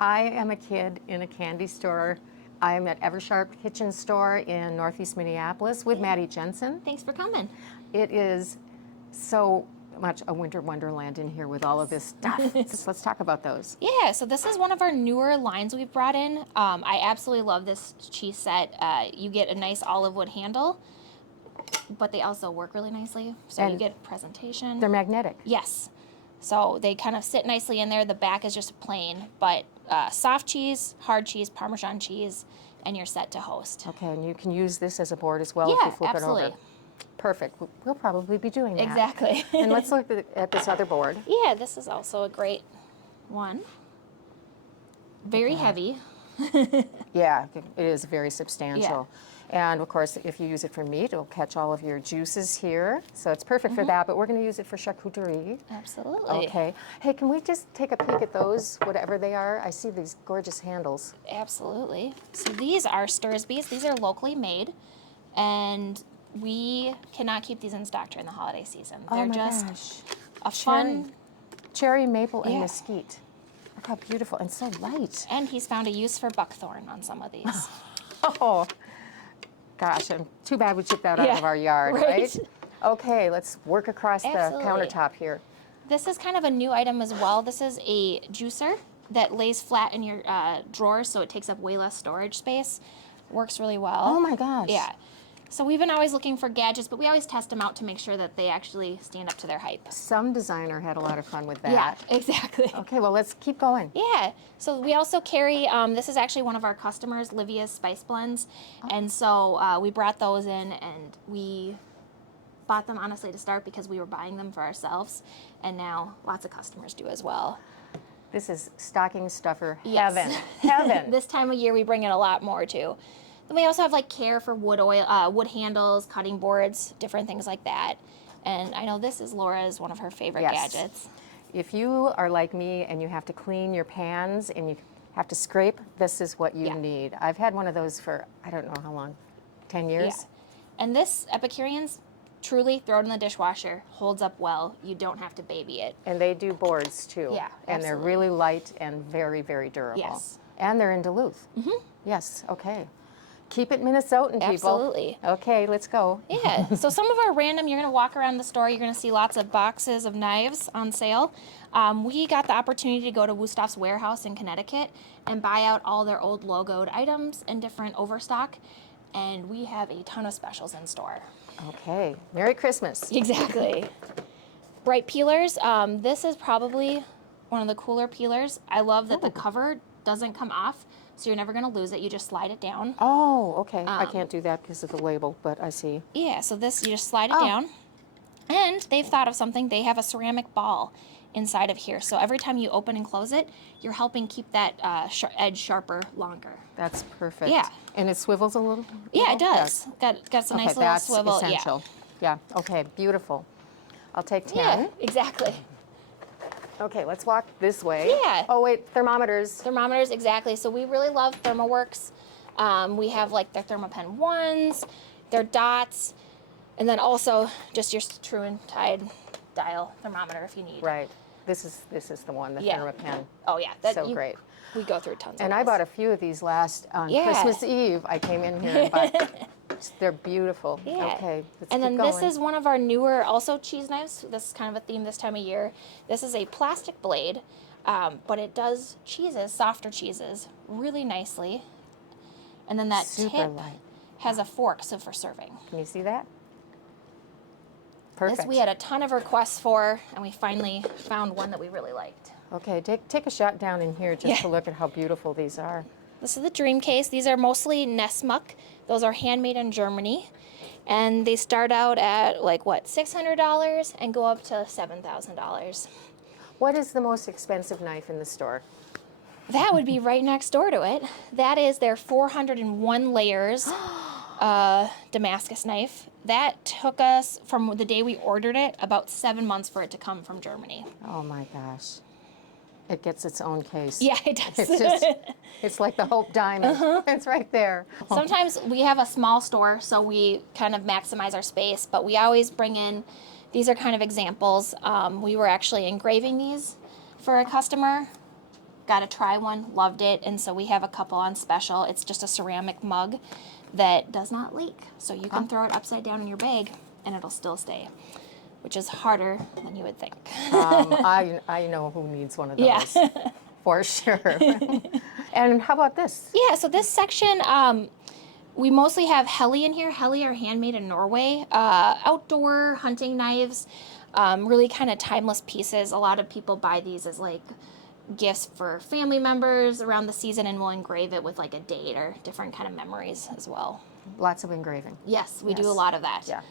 I am a kid in a candy store. I am at Eversharp Kitchen Store in Northeast Minneapolis with Maddie Jensen. Thanks for coming. It is so much a winter wonderland in here with all of this stuff. Let's talk about those. Yeah, so this is one of our newer lines we've brought in. I absolutely love this cheese set. You get a nice olive wood handle, but they also work really nicely. So And you get presentation. They're magnetic. Yes. So they kind of sit nicely in there. The back is just plain, but soft cheese, hard cheese, Parmesan cheese, and you're set to host. Okay, and you can use this as a board as well if Yeah, you flip absolutely. it over. Perfect. We'll probably be doing that. Exactly. And let's look at this other board. Yeah, this is also a great one. Very heavy. Yeah, it is very substantial. And of course, if you use it for meat, it'll catch all of your juices here. So it's perfect for that, but we're going to use it for charcuterie. Absolutely. Okay. Hey, can we just take a peek at those, whatever they are? I see these gorgeous handles. Absolutely. So these are Stursby's. These are locally made, and we cannot keep these in stock during the holiday season. They're just a fun. Cherry, maple, and Yeah. mesquite. Look how beautiful and so light. And he's found a use for buckthorn on some of these. Oh, gosh, and too bad we took that out Yeah, of our yard, right. right? Okay, let's work across Absolutely. the countertop here. This is kind of a new item as well. This is a juicer that lays flat in your drawers, so it takes up way less storage space. Works really well. Oh my gosh. Yeah. So we've been always looking for gadgets, but we always test them out to make sure that they actually stand up to their hype. Some designer had a lot of fun with that. Yeah, exactly. Okay, well, let's keep going. Yeah, so we also carry, this is actually one of our customers, Livia's Spice Blends, and so we brought those in, and we bought them honestly to start because we were buying them for ourselves, and now lots of customers do as well. This is stocking stuffer Yes. heaven. Heaven. This time of year we bring in a lot more too. Then we also have like care for wood oil, wood handles, cutting boards, different things like that. And I know this is Laura's one of her favorite Yes. gadgets. If you are like me and you have to clean your pans and you have to scrape, this is what you Yeah. need. I've had one of those for, I don't know how long, 10 years? Yeah. And this Epicurean's truly throw it in the dishwasher, holds up well. You don't have to baby it. And they do boards too. Yeah, And they're absolutely. really light and very, very durable. Yes. And they're in Duluth. Mm-hmm. Yes, okay. Keep it Minnesotan, people. Absolutely. Okay, let's go. Yeah, so some of our random, you're going to walk around the store, you're going to see lots of boxes of knives on sale. We got the opportunity to go to Wusthoff's warehouse in Connecticut and buy out all their old logoed items and different overstock, and we have a ton of specials in store. Okay, Merry Christmas. Exactly. Bright peelers, this is probably one of the cooler peelers. I love that the cover doesn't come off, so you're never going to lose it. You just slide it down. Oh, okay. I can't do that because of the label, but I see. Yeah, so this, you just slide it down. And they've thought of something. They have a ceramic ball inside of here. So every time you open and close it, you're helping keep that edge sharper longer. That's perfect. Yeah. And it swivels a little? Yeah, it does. Got some nice Okay, little that's swivel. essential. Yeah, okay, beautiful. I'll take 10. Yeah, exactly. Okay, let's walk this way. Yeah. Oh, wait, thermometers. Thermometers, exactly. So we really love ThermoWorks. We have like their ThermoPen 1s, their dots, and then also just your true and tide dial thermometer if you need. Right. This is the one, the Yeah. ThermoPen. Oh yeah, So great. We go through tons. And of I those. bought a few of these last on Yeah. Christmas Eve. I came in here and bought. They're beautiful. Yeah. Okay, let's and then keep this going. is one of our newer also cheese knives. This is kind of a theme this time of year. This is a plastic blade, but it does cheeses, softer cheeses, really nicely. And then that Super tip light. has a fork, so for serving. Can you see that? Perfect. This we had a ton of requests for, and we finally found one that we really liked. Okay, take a shot down in here just Yeah. to look at how beautiful these are. This is the Dream Case. These are mostly Nessmuck. Those are handmade in Germany. And they start out at like, what, $600 and go up to $7,000. What is the most expensive knife in the store? That would be right next door to it. That is their 401 layers Damascus knife. That took us, from the day we ordered it, about 7 months for it to come from Germany. Oh my gosh. It gets its own case. Yeah, it does. It's just, it's like the Hope Diamond. It's right there. Sometimes we have a small store, so we kind of maximize our space, but we always bring in, these are kind of examples. We were actually engraving these for a customer got to try one, loved it, and so we have a couple on special. It's just a ceramic mug that does not leak, so you can throw it upside down in your bag and it'll still stay, which is harder than you would think. I know who needs one of those. Yeah. For sure. And how about this? Yeah, so this section, we mostly have heli in here. Heli are handmade in Norway. Outdoor hunting knives, really kind of timeless pieces. A lot of people buy these as like gifts for family members around the season, and we'll engrave it with like a date or different kind of memories as well. Lots of engraving. Yes, we do a lot of that. Yeah.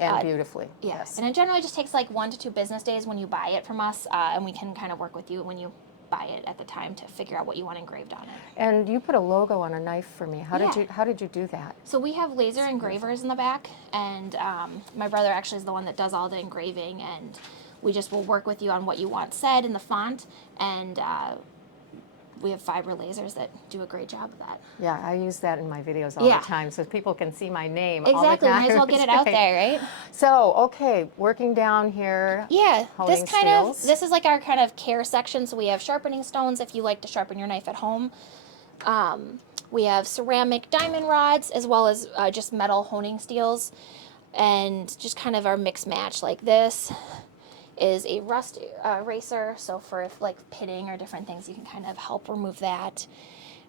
And beautifully. Yeah. Yes. And it generally just takes like 1 to 2 business days when you buy it from us, and we can kind of work with you when you buy it at the time to figure out what you want engraved on it. And you put a logo on a knife for me. How did you do that? So we have laser engravers in the back, and my brother actually is the one that does all the engraving, and we just will work with you on what you want said in the font, and we have fiber lasers that do a great job of that. Yeah, I use that in my videos all the time so people can see my name all the Exactly, time. might as well get it out there, right? So, okay, working down here. Yeah, honing this is like our kind of care section. So we have sharpening stones if you like to sharpen your knife at home. We have ceramic diamond rods as well as just metal honing steels, and just kind of our mix match. Like this is a rust eraser, so for if like pitting or different things, you can kind of help remove that.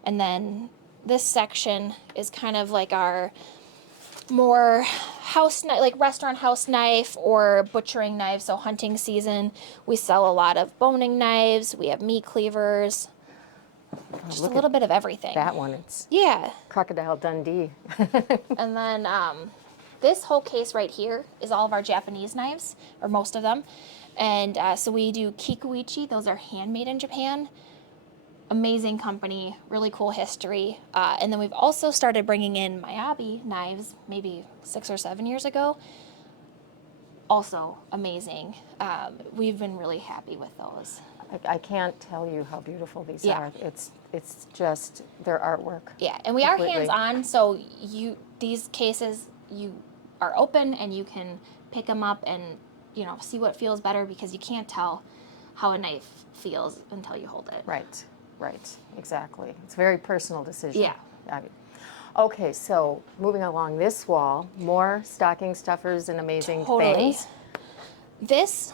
And then this section is kind of like our more house knife, like restaurant house knife or butchering knife. So hunting season, we sell a lot of boning knives. We have meat cleavers, just a little bit of everything. That one, it's Crocodile Dundee. And then this whole case right here is all of our Japanese knives, or most of them. And so we do kikuichi. Those are handmade in Japan. Amazing company, really cool history. And then we've also started bringing in Miyabi knives maybe 6 or 7 years ago. Also amazing. We've been really happy with those. I can't tell you how beautiful these are. It's just their artwork. Yeah, and we are hands-on, so these cases you are open and you can pick them up and see what feels better, because you can't tell how a knife feels until you hold it. Right, exactly. It's a very personal decision. Yeah. Okay, so moving along this wall, more stocking stuffers and amazing things. This,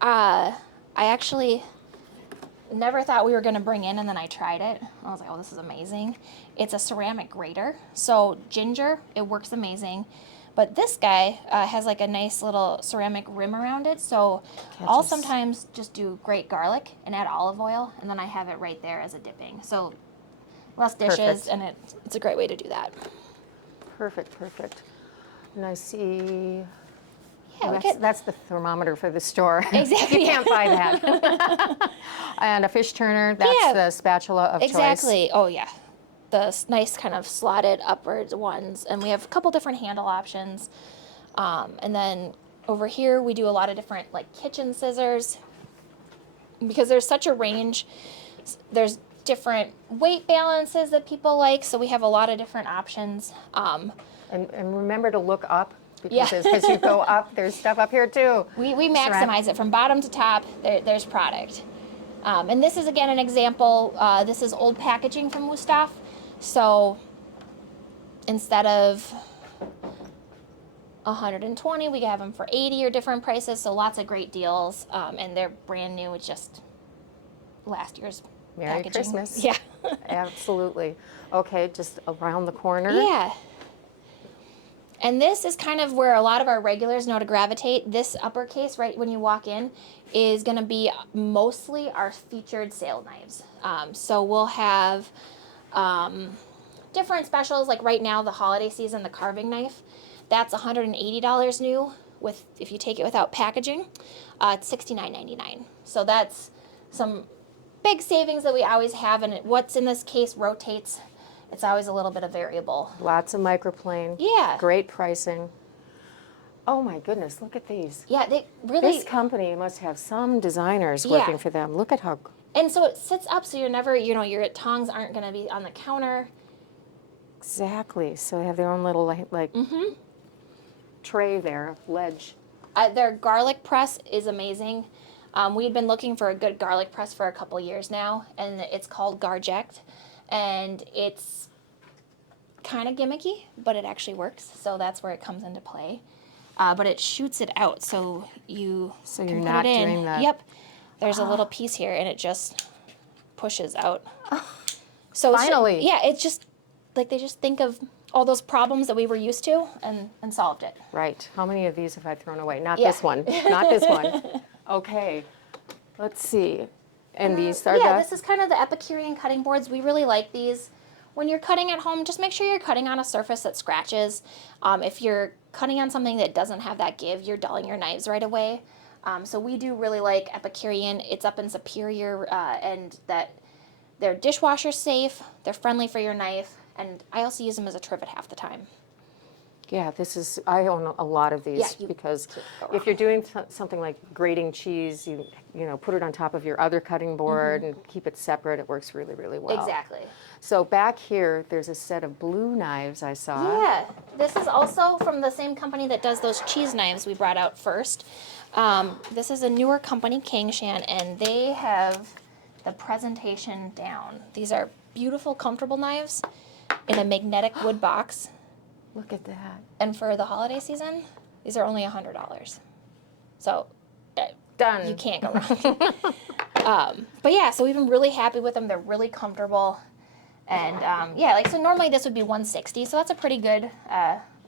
I actually never thought we were going to bring in, and then I tried it. I was like, oh, this is amazing. It's a ceramic grater. So ginger, it works amazing. But this guy has like a nice little ceramic rim around it, so I'll sometimes just do grate garlic and add olive oil, and then I have it right there as a dipping. So less dishes, and it's a great way to do that. Perfect. And I see, Yeah, that's the thermometer for the store. Exactly. You can't buy that. And a fish turner, that's the spatula of choice. Exactly. Oh, yeah. The nice kind of slotted upwards ones, and we have a couple different handle options. And then over here we do a lot of different like kitchen scissors, because there's such a range. There's different weight balances that people like, so we have a lot of different options. And remember to look up, because as you go up, there's stuff up here too. We maximize it from bottom to top. There's product. And this is again an example. This is old packaging from Wusthof. So instead of 120, we have them for 80 or different prices. So lots of great deals, and they're brand new. It's just last year's Merry packaging. Christmas. Yeah. Absolutely. Okay, just around the corner. Yeah. And this is kind of where a lot of our regulars know to gravitate. This upper case, right when you walk in, is going to be mostly our featured sale knives. So we'll have different specials, like right now, the holiday season, the carving knife, that's $180 new. If you take it without packaging, it's $69.99. So that's some big savings that we always have, and what's in this case rotates. It's always a little bit of variable. Lots of microplane. Yeah. Great pricing. Oh my goodness, look at these. Yeah, they really. This company must have some designers working for them. Look at how. And so it sits up, so you're never, your tongs aren't going to be on the counter. Exactly. So they have their own little like tray there, ledge. Their garlic press is amazing. We'd been looking for a good garlic press for a couple years now, and it's called Garject, and it's kind of gimmicky, but it actually works, so that's where it comes into play. But it shoots it out, so you So can you're put not it in. doing that. Yep. There's a little piece here, and it just pushes out. So Finally. it's just like they just think of all those problems that we were used to and solved it. Right. How many of these have I thrown away? Not Yeah. this one. Not this one. Okay. Let's see. And these are Yeah, the... this is kind of the Epicurean cutting boards. We really like these. When you're cutting at home, just make sure you're cutting on a surface that scratches. If you're cutting on something that doesn't have that give, you're dulling your knives right away. So we do really like Epicurean. It's up in Superior, and that they're dishwasher safe, they're friendly for your knife, and I also use them as a trivet half the time. Yeah, this is, I own a lot of these because if you're doing something like grating cheese, you know, put it on top of your other cutting board and keep it separate. It works really, really well. Exactly. So back here, there's a set of blue knives I saw. Yeah, this is also from the same company that does those cheese knives we brought out first. This is a newer company, Kangshan, and they have the presentation down. These are beautiful, comfortable knives in a magnetic wood box. Look at that. And for the holiday season, these are only $100. So Done. you can't go wrong. But yeah, so we've been really happy with them. They're really comfortable. And yeah, like so normally this would be $160, so that's a pretty good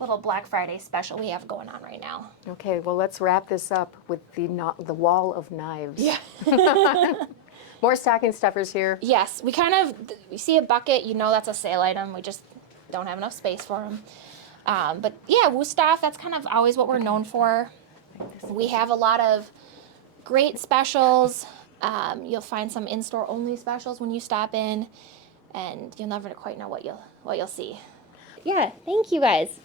little Black Friday special we have going on right now. Okay, well let's wrap this up with the wall of knives. Yeah. More stocking stuffers here. Yes, we kind of, you see a bucket, you know that's a sale item. We just don't have enough space for them. But yeah, Wusthof, that's kind of always what we're known for. We have a lot of great specials. You'll find some in-store only specials when you stop in, and you'll never quite know what you'll see. Yeah, thank you guys.